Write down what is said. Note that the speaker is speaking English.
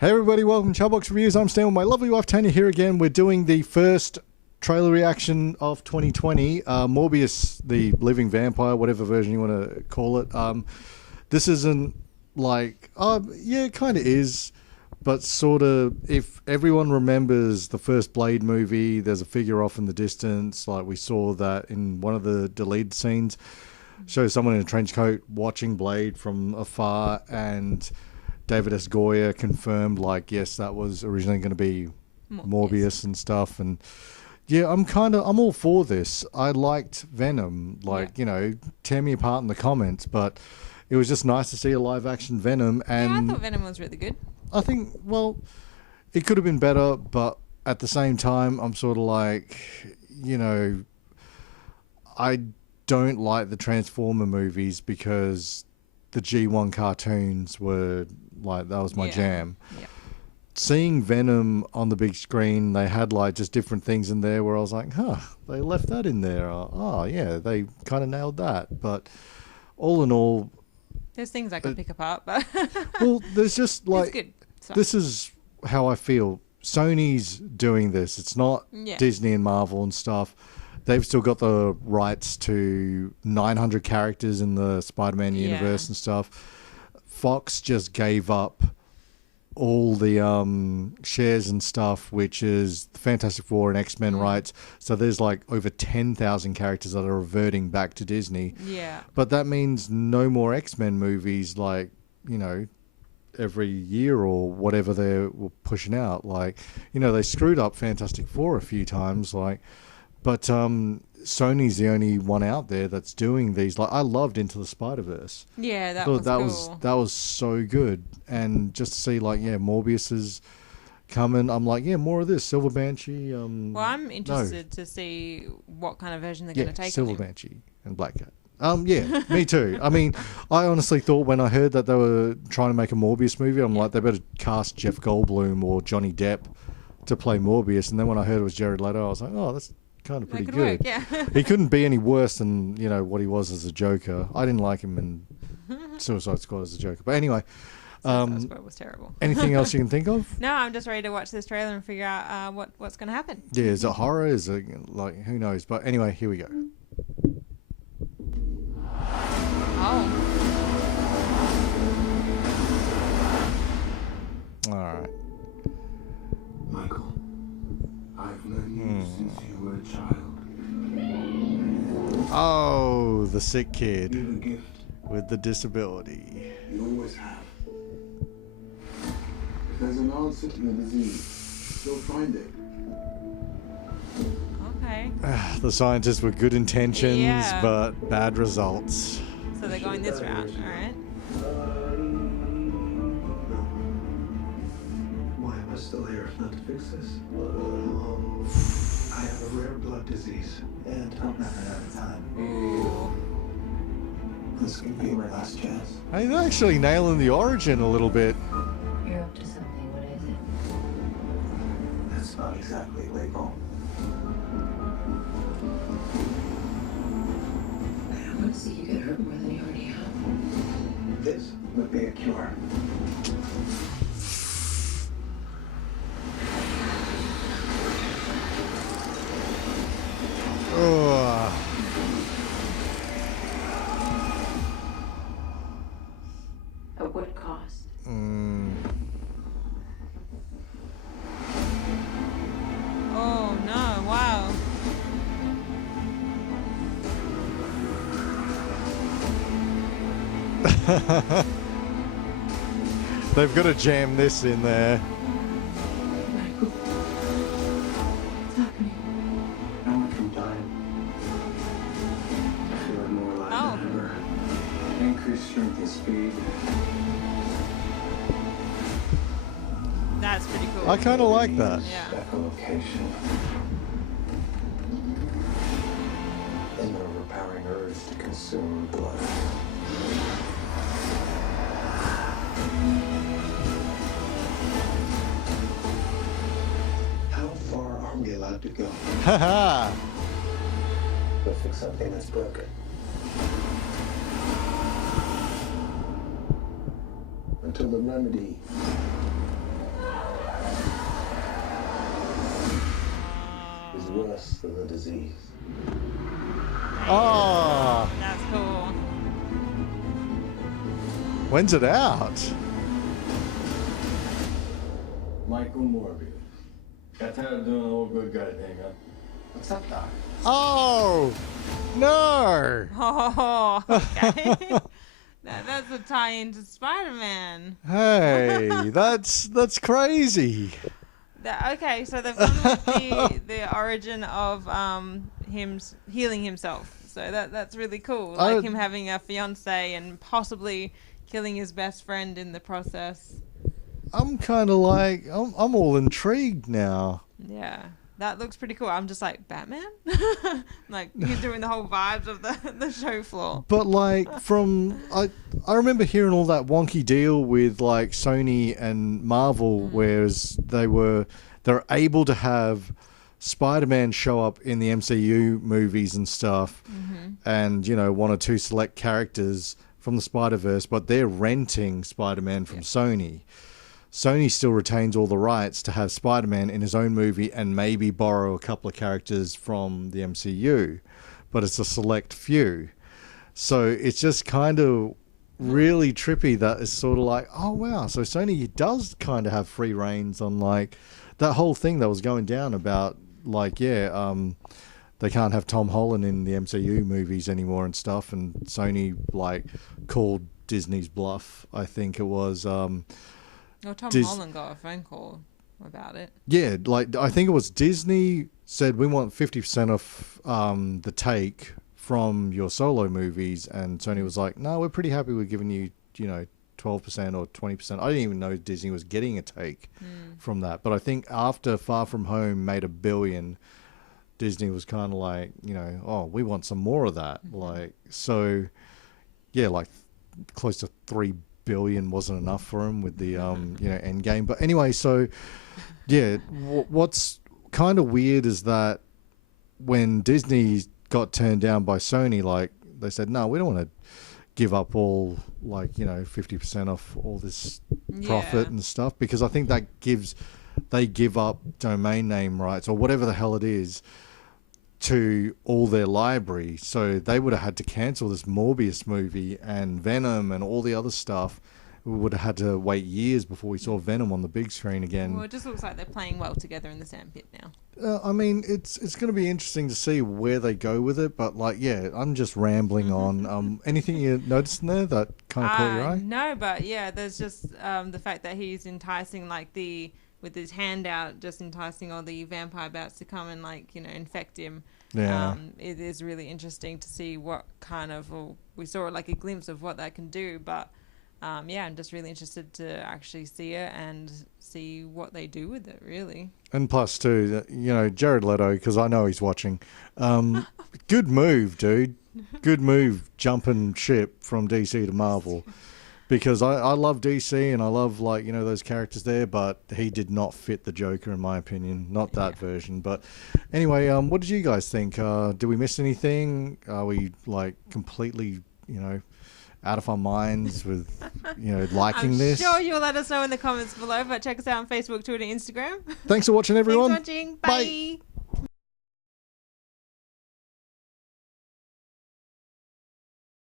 Hey everybody, welcome to Chowbox Reviews. I'm Stan with my lovely wife Tanya here again. We're doing the first trailer reaction of 2020. Morbius, the living vampire, whatever version you want to call it. This isn't like, yeah, it kind of is, but sort of, if everyone remembers the first Blade movie, there's a figure off in the distance, like we saw that in one of the deleted scenes. Shows someone in a trench coat watching Blade from afar, and David S. Goyer confirmed, like, yes, that was originally going to be Morbius and stuff. And yeah, I'm all for this. I liked Venom, you know, tear me apart in the comments, but it was just nice to see a live action Venom. And yeah, I thought Venom was really good. I think, well, it could have been better, but at the same time, I'm sort of like, you know, I don't like the Transformer movies because the G1 cartoons were like, that was my jam. Yeah. Seeing Venom on the big screen, they had like just different things in there where I was like, huh, they left that in there. Oh yeah, they kind of nailed that. But all in all, there's things I could pick apart, but well, there's just like, it's good. So. This is how I feel. Sony's doing this. It's not Disney and Marvel and stuff. They've still got the rights to 900 characters in the Spider-Man universe and stuff. Fox just gave up all the shares and stuff, which is the Fantastic Four and X-Men rights. So there's like over 10,000 characters that are reverting back to Disney. Yeah. But that means no more X-Men movies, like, you know, every year or whatever they were pushing out. Like, you know, they screwed up Fantastic Four a few times, like, but Sony's the only one out there that's doing these. Like, I loved Into the Spider-Verse. Yeah, that was so good. And just to see, like, Morbius is coming. I'm like, more of this. Silver Banshee. Well, I'm interested to see what kind of version they're going to take. Silver Banshee and Black Cat. Yeah, me too. I mean, I honestly thought when I heard that they were trying to make a Morbius movie, I'm like, they better cast Jeff Goldblum or Johnny Depp to play Morbius. And then when I heard it was Jared Leto, I was like, oh, that's kind of pretty good. Work, He couldn't be any worse than, you know, what he was as a Joker. I didn't like him in Suicide Squad as a Joker. But anyway, Suicide Squad was terrible. Anything else you can think of? No, I'm just ready to watch this trailer and figure out what's going to happen. Yeah, is it horror? Is it, like, who knows? But anyway, here we go. Oh. All right. Michael, I've known you since you were a child. Oh, the sick kid You have a gift. with the disability. You always have. If there's an answer to the disease, you'll find it. Okay. The scientists with good intentions, but bad results. So they're going this route, all right? Why am I still here if not to fix this? I have a rare blood disease, and I'm running out of time. Ooh. This could be my last chance. Hey, they're actually nailing the origin a little bit. You're up to something. What is it? That's not exactly legal. I don't want to see you get hurt more than you already have. This would be a cure. Ugh. At what cost? Oh, no. Wow. They've got to jam this in there. Michael. What's happening? I went from dying. Feeling more alive than ever. Increased strength and speed. That's pretty cool. I kind of like that. Yeah. Echolocation. An overpowering urge to consume blood. How far are we allowed to go? Haha. To fix something that's broken. Until the remedy is worse than the disease. Oh, That's cool. when's it out? Michael Morbius. Got tired of doing the whole good guy thing, huh? What's up, Doc? Oh, no. Oh, okay. That's a tie into Spider-Man. Hey, that's crazy. Okay, so they've gone with the origin of him healing himself. So that's really cool. Like him having a fiance and possibly killing his best friend in the process. I'm kind of like, I'm all intrigued now. Yeah, that looks pretty cool. I'm just like, Batman? Like, he's doing the whole vibes of the show floor. But like I remember hearing all that wonky deal with like Sony and Marvel, whereas they're able to have Spider-Man show up in the MCU movies and stuff, and you know, one or two select characters from the Spider-Verse, but they're renting Spider-Man from Sony. Sony still retains all the rights to have Spider-Man in his own movie and maybe borrow a couple of characters from the MCU, but it's a select few. So it's just kind of really trippy that it's sort of like, oh wow, so Sony does kind of have free reins on like that whole thing that was going down about like, they can't have Tom Holland in the MCU movies anymore and stuff, and Sony like called Disney's bluff, I think it was. Well, Tom Holland got a phone call about it. Yeah, like I think it was Disney said we want 50% off the take from your solo movies, and Sony was like, no, we're pretty happy with giving you, 12% or 20%. I didn't even know Disney was getting a take from that. But I think after Far From Home made $1 billion, Disney was kind of like, oh, we want some more of that. Like, so yeah, like close to $3 billion wasn't enough for him with the Endgame. But anyway, so yeah, what's kind of weird is that when Disney got turned down by Sony, like they said, no, we don't want to give up all 50% off all this profit and stuff, because I think that they give up domain name rights or whatever the hell it is to all their library. So they would have had to cancel this Morbius movie and Venom and all the other stuff. We would have had to wait years before we saw Venom on the big screen again. Well, it just looks like they're playing well together in the sandpit now. I mean, it's going to be interesting to see where they go with it. But I'm just rambling on. Anything you noticed in there that kind of caught your eye? No, but yeah, there's just the fact that he's enticing with his hand out, just enticing all the vampire bats to come and infect him. Yeah. It is really interesting to see what kind of, we saw like a glimpse of what that can do, but I'm just really interested to actually see it and see what they do with it, really. And plus too, Jared Leto, because I know he's watching, good move, dude. Good move jumping ship from DC to Marvel. Because I love DC and I love those characters there, but he did not fit the Joker in my opinion, not that version. But anyway, what did you guys think? Did we miss anything? Are we completely out of our minds with liking this? I'm sure you'll let us know in the comments below. But check us out on Facebook, Twitter, Instagram. Thanks for watching, everyone. Thanks for watching. Bye. Bye.